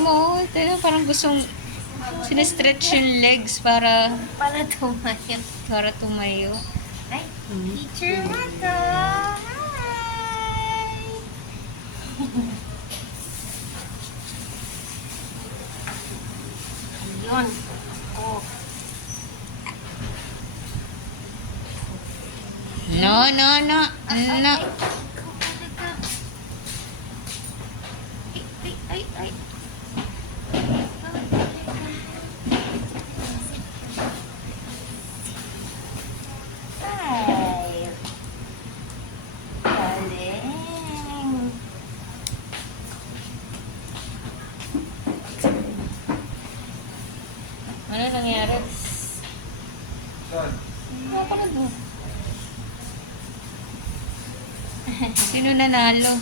mo, parang gustong sinestretch yung legs para tumayo. tumayo. Ay, teacher mo to. Hi! Ayun. Oh. No. No. Ay. Five. Galing. Ano nangyari? Ano pa na doon? Sino nanalo?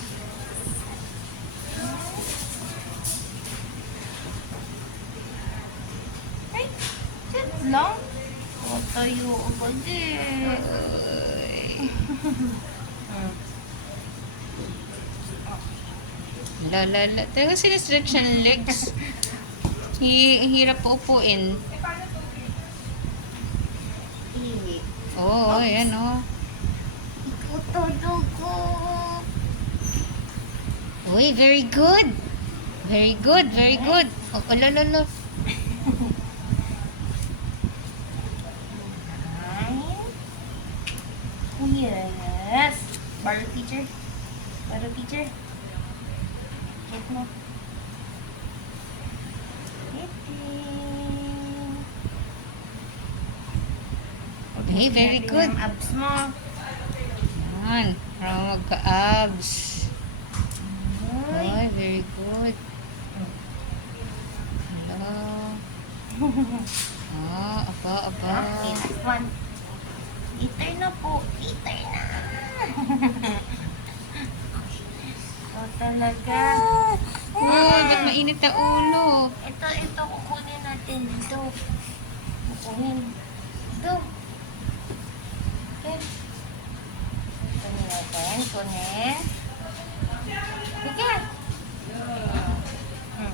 Ay, shit lang. O, tayo ako din. La. Talaga sinestretch yung legs. Hirap po upuin. Oo, ayan o. Ikutodo ko. Uy, very good. Very good. Oh, lolo. Yes. Borrow teacher. Get mo. Hey, very good. Ang abs mo. Yan. Para magka-abs. Uy. Ay, very good. Hello. Aba. Okay, last one. Later na po. Later na. O talaga. Uy, ba't mainit na ulo? Ito, kukunin natin dito. Kukunin. Dito. Okay. Kunin natin. Kunin. Sige.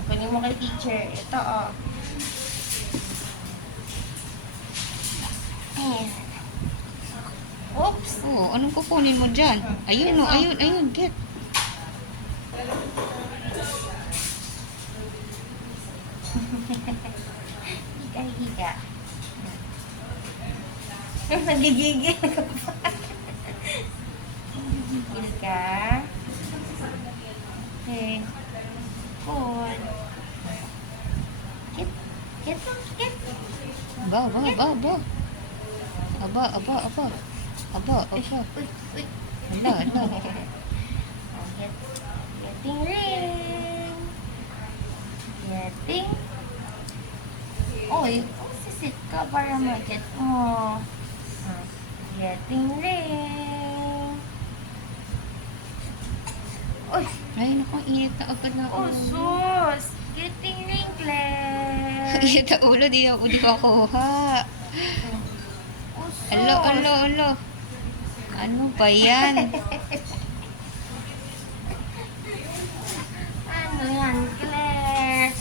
Kunin mo kay teacher. Ito, oh. Ayan. Oops. Oh, anong kukunin mo dyan? Ayun, no, ayun, get. Higa. Nagigigil ka pa. Nagigigil ka. Okay. Good. Get. Aba. Uy. Hala. Getting ring. Oy, sisit ka para mag-get mo. Getting ring. Oy, Ay, naku, init na agad na oh ulo. sus. Getting ring, Claire. Init na ulo, di ako kuha. Oh sus. Alo. Ano ba yan? Ano yan, Claire?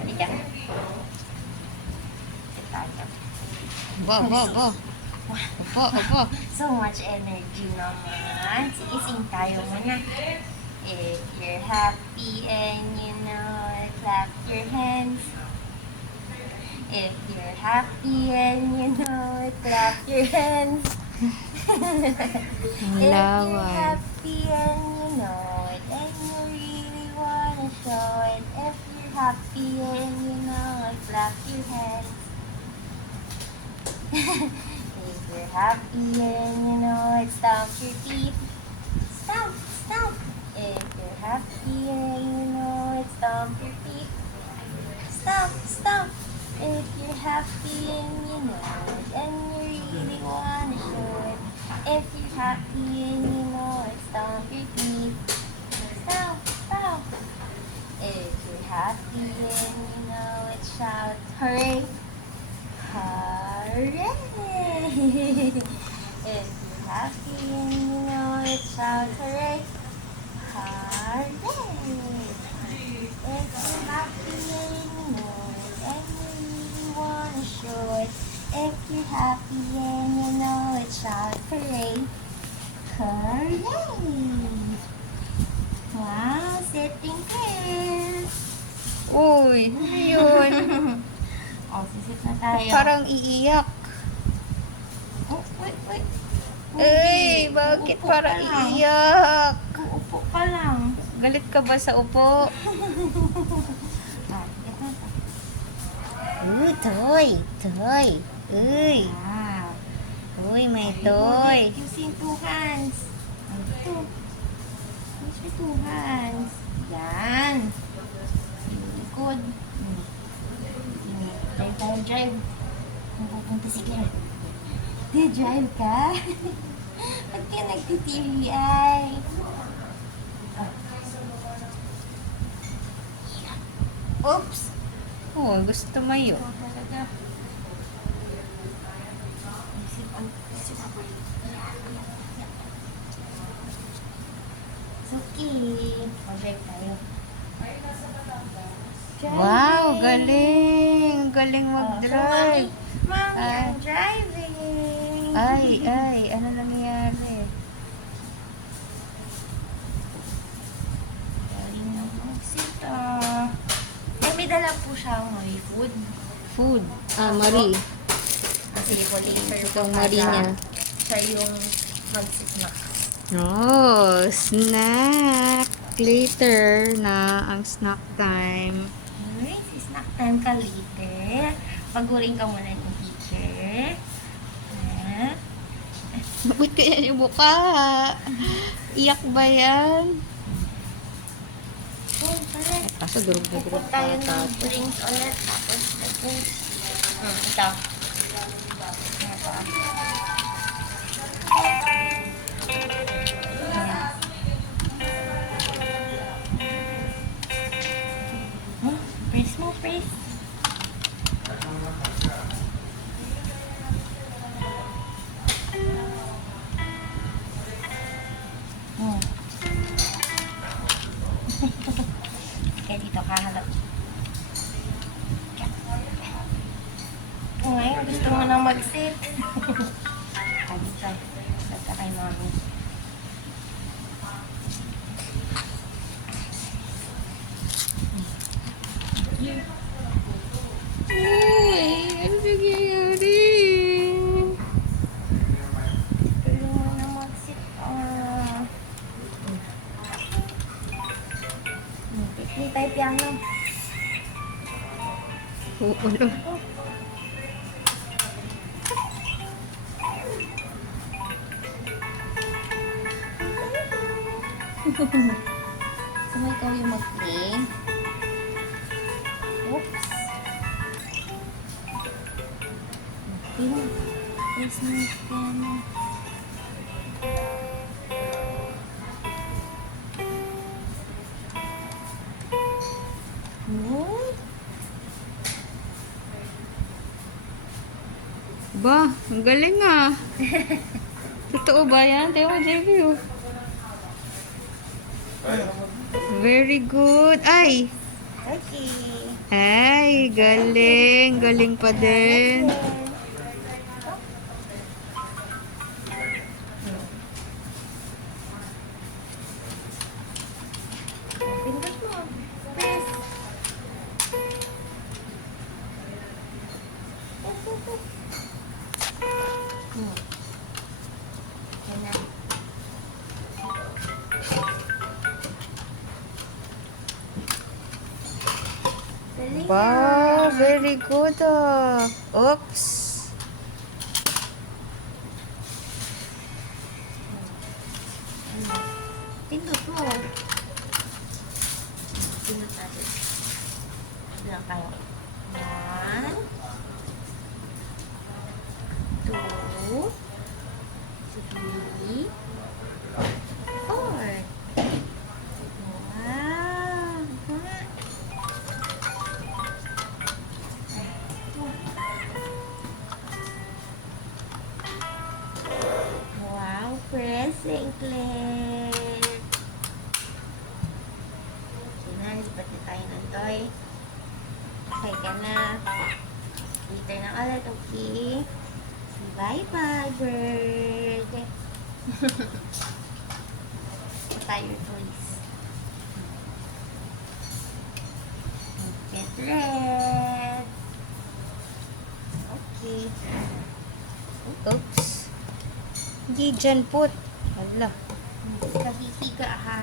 Halika. Aba. So much energy naman. Sige, sing tayo muna. If you're happy and you know it, clap your hands. If you're happy and you know it, clap your hands. If you're Laway. happy and you know it, and you really wanna show it. If you're happy and you know it, clap your hands. If you're happy and you know it, stomp your feet. Stomp. If you're happy and you know it, stomp your feet. Stomp. If you're happy and you know it, and you really wanna show it. If you're happy and you know it, stomp your feet. Stomp. If you're happy and you know it, shout hooray. Hooray! If you're happy and you know it, shout hooray. Hooray! If you're happy and you know it, and you really wanna show it. If you're happy and you know it, shout hooray. Hooray! Wow, sitting there. Uy, ano yun? Oh, sisit na tayo. Parang iiyak. Oh, wait. Ay, bakit Uupo parang ka lang. iiyak? Uupo ka lang. Galit ka ba sa upo? Ah, ito. Uy, toy. Uy. Wow. Uy, may Very toy. good. Using two hands. Ito. Use your two hands. Yan. Good. Drive. Kung pupunta si Claire. Di, drive ka? Ba't ka nagtitiri-ay? Oops! Oh, gusto tumayo. Ito talaga. It's okay. Drive tayo. Wow, galing. Galing Oh, mag-drive. Mommy, Ay. I'm driving. Ay, ano nangyari? Galing na magsita. Eh, may dala po siyang may food. Food. Marie. Kasi po later Itong Marie niya. siya yung mag-snack. Oh, snack. Later na ang snack time. Alright, snack time ka later. Pagurin ka muna ng teacher. Ah. Bakit kaya yung buka? Iyak ba yan? Oh, correct. Kaso durog na Pupot tayo ng drinks ulit. Tapos, drinks. Ito. Ito. Press mo, press. Kaya dito ka halap. Ngayon, gusto mo nang mag-sit. Dito. Sit ka kay mami. Uy, ano nangyayari? Gusto mo nang mag-sit. Hindi tayo piano. Uulo. So, may ikaw yung mag-play. Oops. Piano. Press mo yung piano. What? Ba, ang galing ah. Totoo ba yan? Tayo mo, JV. Very good. Ay! Okay. Ay, galing. Galing pa din. Pindot mo. Press. Yan na. Galing Wow, very good ah. Oops. Pindot mo. Pindot natin. Bilang tayo. 1, 2, 3, 4. Wow! Good. Wow, pressing, Claire. Bye-bye, bird. Tayo, toys. Get red. Okay. Oops. Hindi dyan put. Hala. Kahihiga, ha?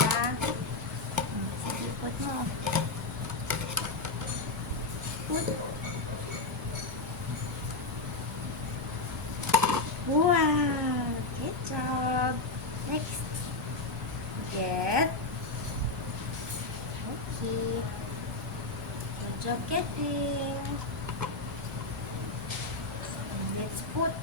Sige, put mo. Put. Wow! Good job. Next. Get. Okay. Good job getting. Let's put.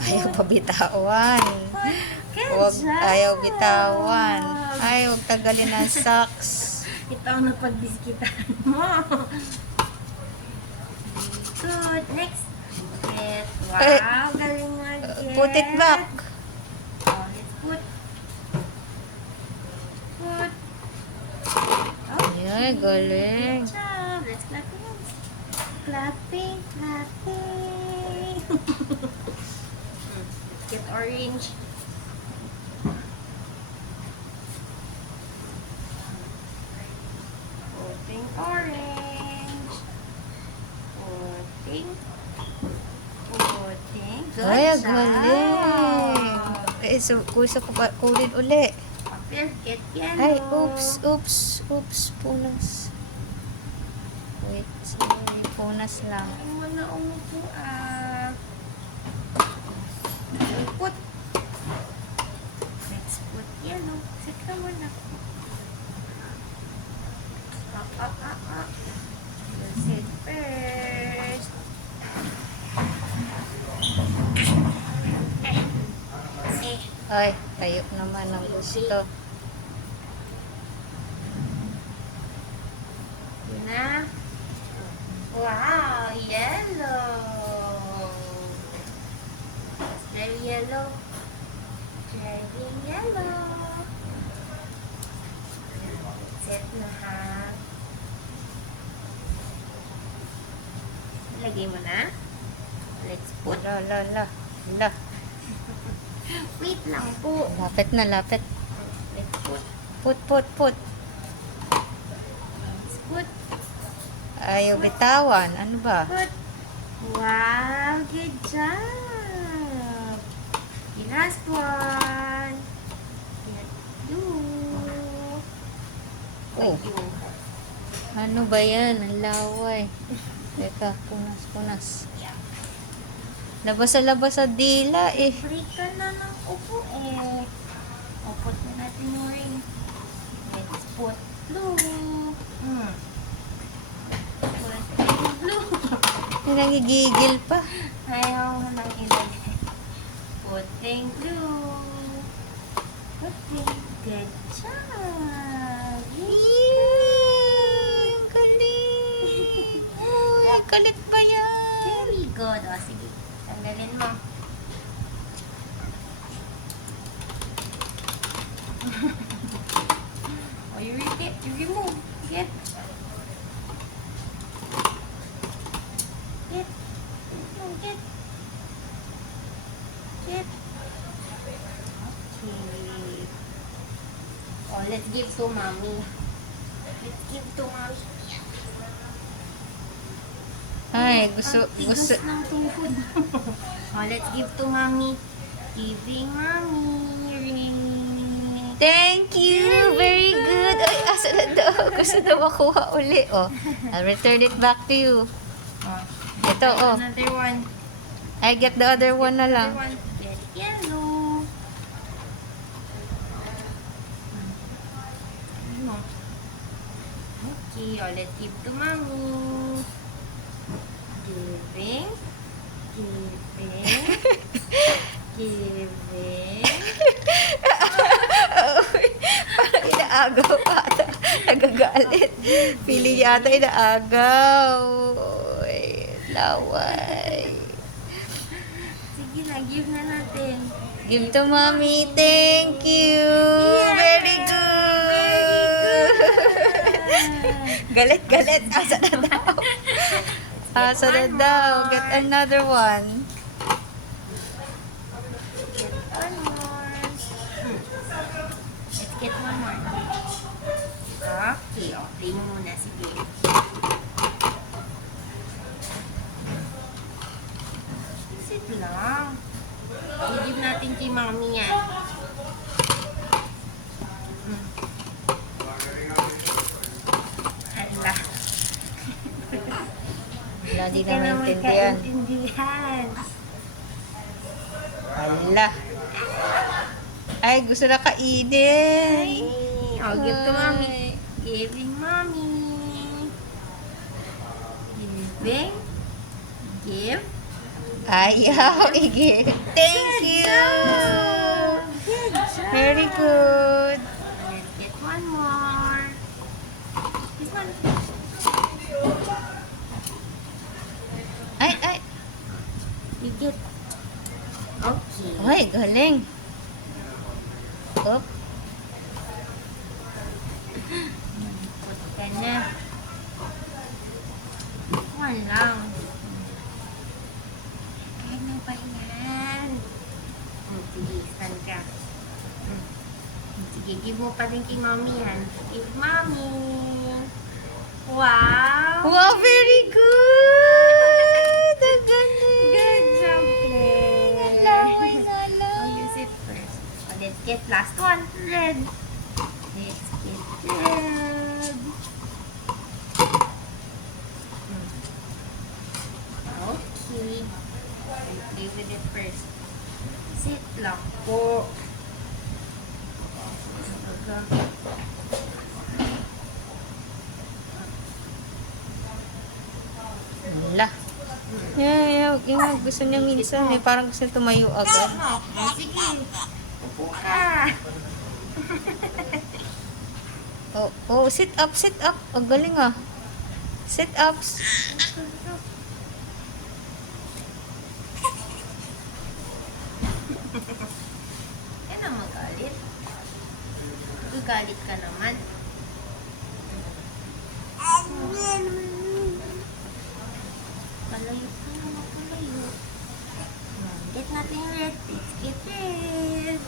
Ayaw pa bitawan. Good Huwag, job. ayaw bitawan. Ay, huwag tagalin ang socks. Ito ang napagbiskitan mo. Good. Next. Get. Wow, galing mo get. Put it back. Oh, let's put. Put. Okay. Ay, galing. Good job. Let's clap your hands. Clapping, clapping. Let's get orange. Putting orange. Putting. Putting. Good Ay, job. galing. Eh, so, kusa ko pa, kunin uli. Appear, get yellow. Ay, oops. Punas. Wait, sorry. Punas lang. Ay, wala umupo ah. Put. Let's put yellow. Sit ka muna. You'll sit first. Ay, tayo naman ang gusto. Yun na. Wow, yellow. Very yellow. Very yellow. Set na ha. Lagay mo na. Let's put. La. Wait lang po. Lapit na, lapit. Let's put. Put. Let's put. Ayaw bitawan. Ano ba? Put. Wow, good job. The last one. Get you. Oh. You. Ano ba yan? Ang laway. Teka, punas. Labas sa dila eh. Break ka na ng upo eh. O, put na natin yung ring. Let's put blue. Put blue. Nangigigil pa. Ayaw mo nang ilagay. Putting blue. Putting. Good job. Yay! Ang galing! Uy, galit ba yan? Very good. O, sige. Tanggalin mo. O, you remove. Get. Get. No, get. Get. Okay. Oh, let's give to mommy. Let's give to mommy. Ay, gusto. Tigas ng tuhod. Oh, let's give to mommy. Giving mommy ring. Thank you! Very good! Ay, asa na daw? Gusto na makuha uli. Oh, I'll return it back to you. Oh, Ito, oh. another one. I get the other one na lang. Another one. Get yellow. Ano? Okay, oh, let's give to mommy. Giving. Parang inaagaw ata. Nagagalit. Pili yata inaagaw. Uy, laway. Sige na, give na natin. Give to mommy. Thank you. Yeah. Very good. Galit, galit. Asa na daw. Asa na daw. Get another one. One more. Let's get one more. Okay, play mo muna. Sige. Sit lang. I-give natin kay Mommy yan. Ala. Wala, di Hindi na ka na maintindihan. magkaintindihan. Hala. Ay, gusto na kainin. Oh, give to Mommy. Ay. Giving Mommy. Giving. Give. Ayaw, igi. Thank you. Good job. Very good. Let's get one more. This one. Ay, ay. You get. Okay. Ay, galing. Up. Put ka na. One lang. Kaya na pa yan. Sige, stand ka. Sige, give mo pa rin kay Mommy yan. Give Mommy. Wow! Wow, very good. Ang galing. Good job, Claire. Nalaway, nalaway. I'll use it first. Oh, let's get last one. Red. Let's get red. Okay. I'll play with it first. Sit lang po. Hala. Yeah, yeah. Gusto niya minsan. Eh, parang gusto niya tumayo agad. Sige. Upo ka. Oh, oh, sit up, sit up. Ang galing ah. Sit ups. Yan ang magalit. Galit ka naman. Palayo ka naman, palayo. Get natin yung red. Let's get red.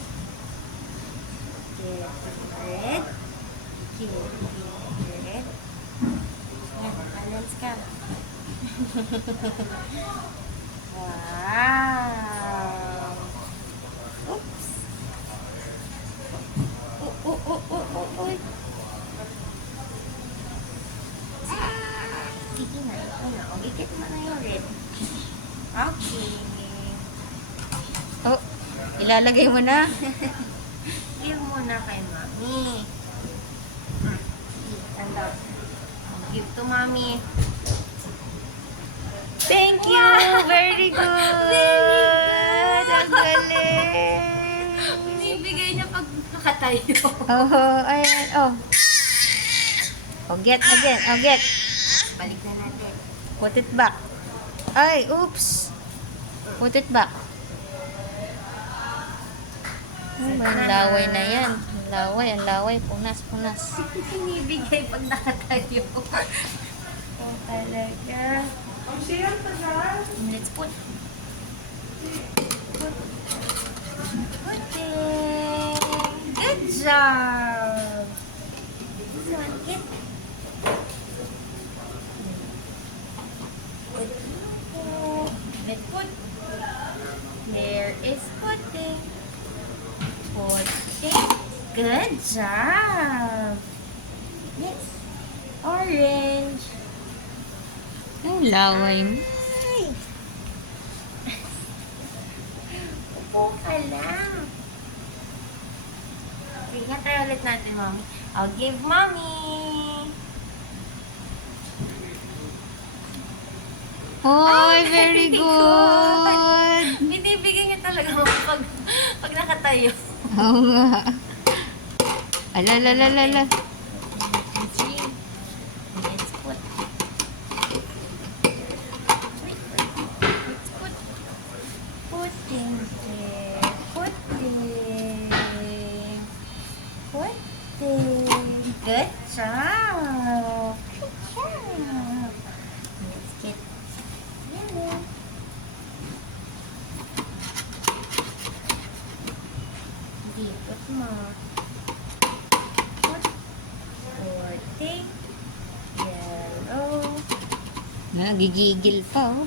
Get red. Get red. Yan, balance ka. Wow. Oops. Oh. Sige na, ito na. O, ikit mo na yung red. Okay. Oh, ilalagay mo na. Give mo na kay Mommy. Tanda. Give to Mommy. Thank you. Very good. Ang galing. Binibigay niya pag nakatayo. Oh, ayan. Oh. Oh, get again. Oh, get. Balik na natin. Put it back. Ay, oops. Put it back. Oh, may laway na yan. Ang laway. Punas. Binibigay pag nakatayo. Oh, talaga. Let's put. Puting. Good job. This one, get. Let's put. There is puting. Puting. Good job. Yes. Orange. Ang laway mo. Ay. Upo ka lang. Sige, try ulit natin, Mommy. I'll give Mommy. Oh, very good. Binibigyan niya talaga pag nakatayo. Oo nga. Alalalala. See? Let's put. Wait. Let's put. Puting there. Puting. Puting. Good job. mo. Puting. Yellow. Nagigigil pa, oh.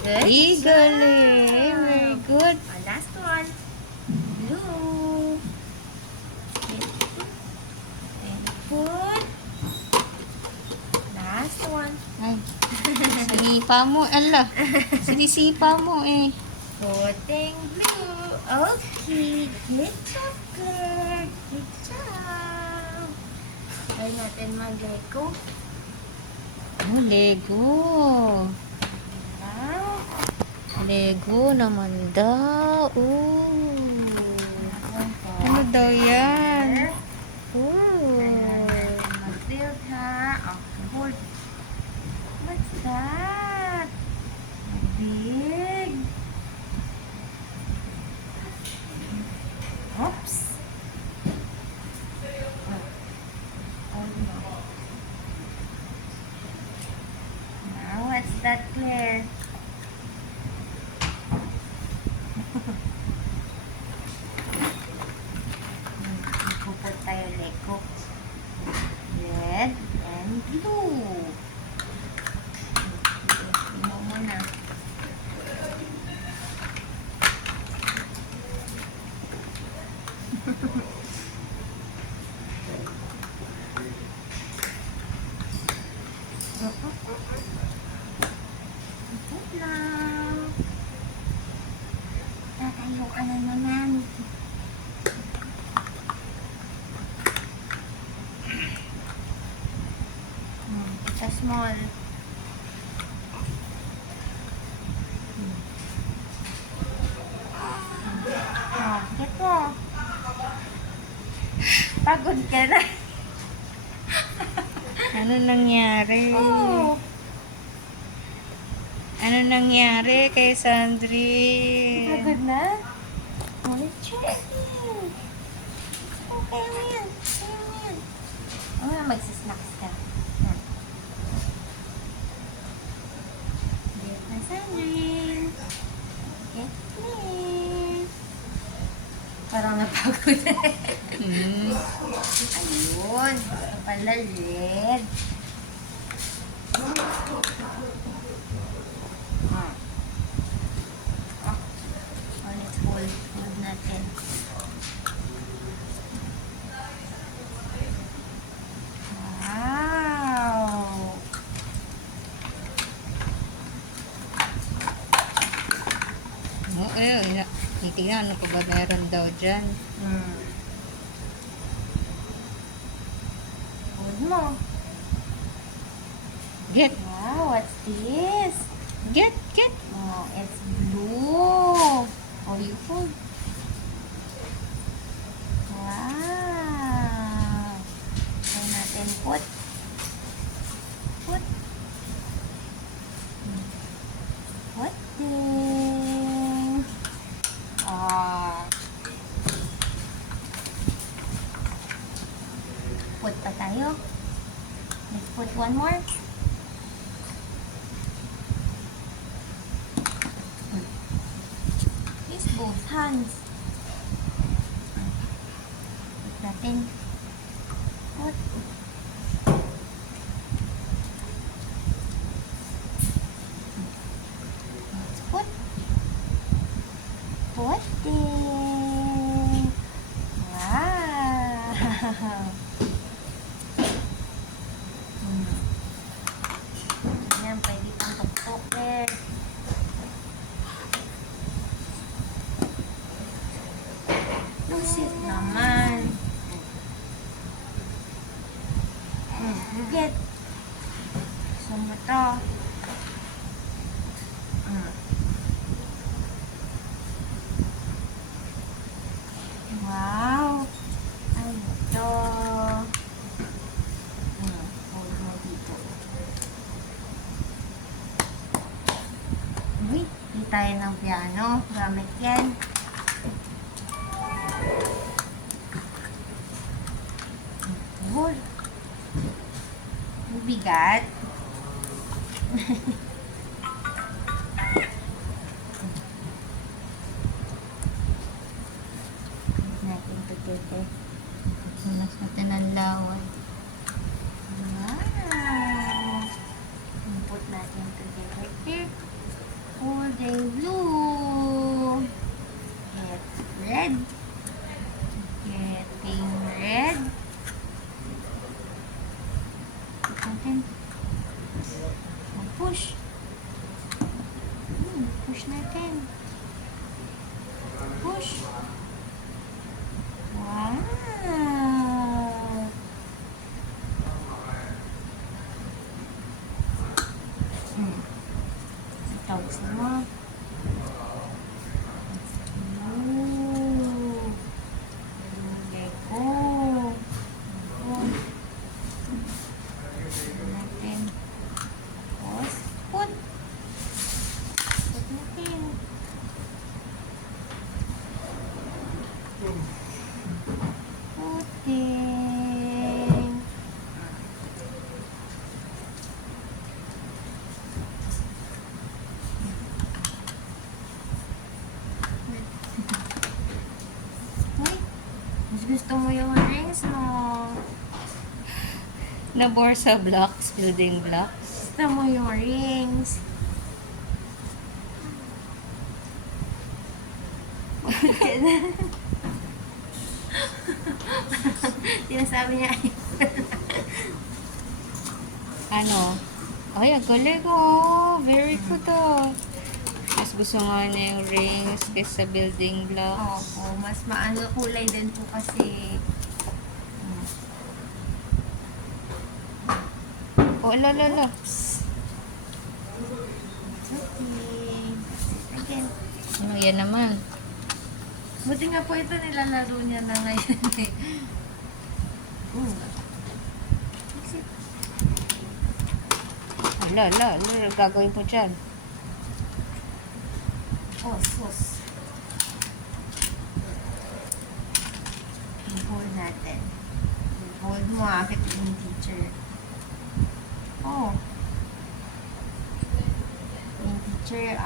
Good Eagle, job. very good. Last one. Blue. And put. Last one. Ay, sinipa mo, ala. Sinisipa mo, eh. Puting blue. Okay. Good job, Claire. Good job. Try natin mag-Lego. Oh, Lego. Now, Lego naman daw. Oh. Ano daw yan? Oh. Mag-build ha. Oh, hold. What's that? Big. Oops. Oh, no. Now, what's that, Claire? Puput tayo Lego. Red and blue. Mo muna. Wait lang. Tatayo ka na naman. It's a small. Oh, get mo. Pagod ka na. Ano nangyari? Oh. Ano nangyari kay Sandrine? Pagod na? Oh, check in. Okay mo yan. Kaya mo yan. Oh, magsisnacks ka. Yan. Get na Sandrine. Get clean. Parang napagod. Hmm. Ayun. Ito pala red. Ah. Ah. Oh, let's hold. Hold natin. Wow. Oh, eh, titignan ano pa ba meron daw dyan. Hold mo. Get, Wow, what's this? get. Oh, it's blue. Oh, you hold. Wow. Try natin put. Put. Put din. Ah. Put pa tayo. Let's put one more. Use both hands. Put natin. Put. Let's put. Put din. Wow. Yan, pwede pang tuktok eh. Pusit naman. Get. Gusto mo to. Wow. Ano to? Hold mo dito. Uy, di tayo ng piano. Gamit yan. Hold. Bigat. Push natin. Push. Wow. Ito, gusto mo? Ooh. Let go. Natin. Pause. Put. Put natin. Putin. Uy, mas gusto mo yung rings, no? Na Borsa blocks, building blocks. Gusto mo yung rings. Sinasabi niya, Ano? Ay, ang galing oh. Very good oh. Mas gusto nga niya yung rings kaysa building blocks. opo, mas maano kulay din po kasi. Oh, la. Okay. Again. Ano yan naman? Buti nga po ito nilalaro niya na ngayon eh. Ooh. Fix it. La, gagawin mo dyan. Pause. I-hold natin. I-hold mo akit yung teacher. Oh. Yung teacher,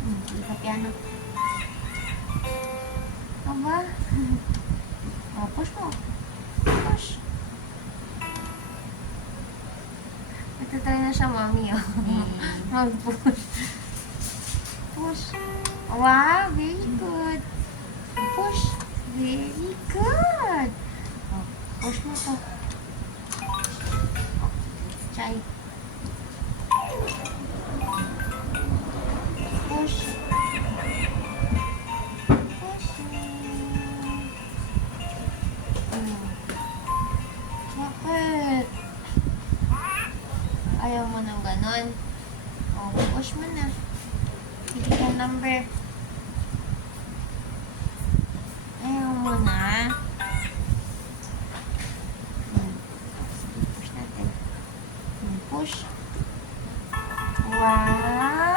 hindi ka piano. Aba? Push mo. Push. Ito na siya, mami. Mag-push. Push. Wow, very good. Push. Very good. Push mo to. Let's try. Push. Push. Bakit? Ayaw mo ng ganon. Push mo na. Sige ka number. Ayaw mo na. Sige, push natin. Push. Wow!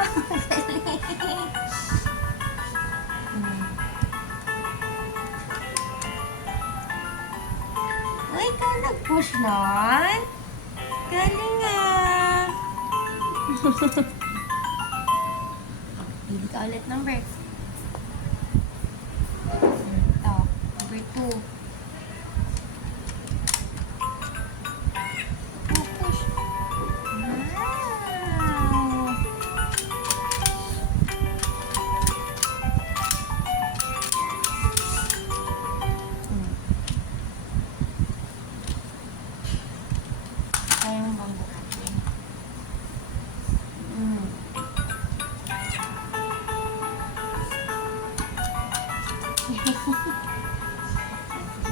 Uy, ikaw nag-push nun? Galing ah! Pili ka ulit number. Ito, number 2. Push. Wow! Kaya yung bangko natin.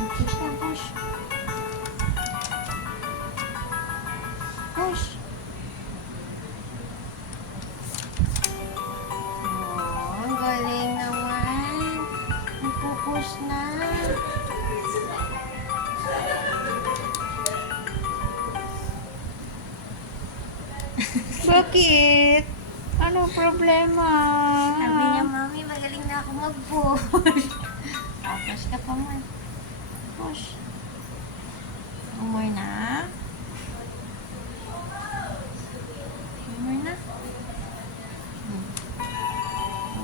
Push na, push. Push. Oh, ang galing naman. Nagpo-push na. Bakit? Anong problema? Sabi niya, mami, magaling na ako mag-push. Push ka pa man. Push. One more na. One more na.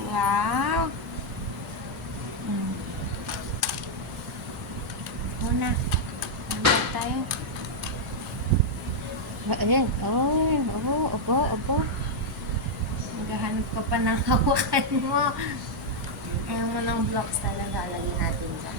Wow. Muna. Nandun tayo. Ayan. Oh, opo. Maghahanap ka pa ng hawakan mo. Ayaw mo ng blocks talaga. Lagyan natin dyan.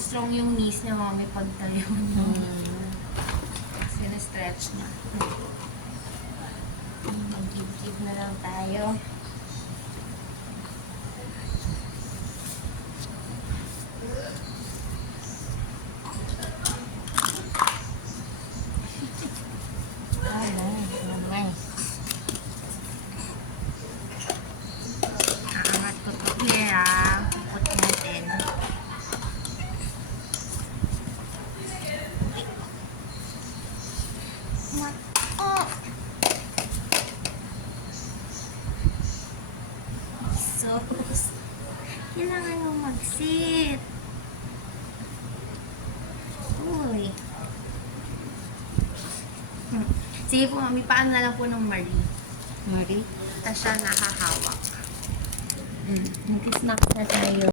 strong yung knees niya, mami, pag tayo. Sinestretch niya. Mag-give na lang tayo. Nice. Aangat ko to Clara. Put natin. Oh! So, kailangan mo mag-sit. Uy. Sige po, mami, paano na lang po ng Marie? Mari. Tapos siya nakahawak. Mag-snack na tayo.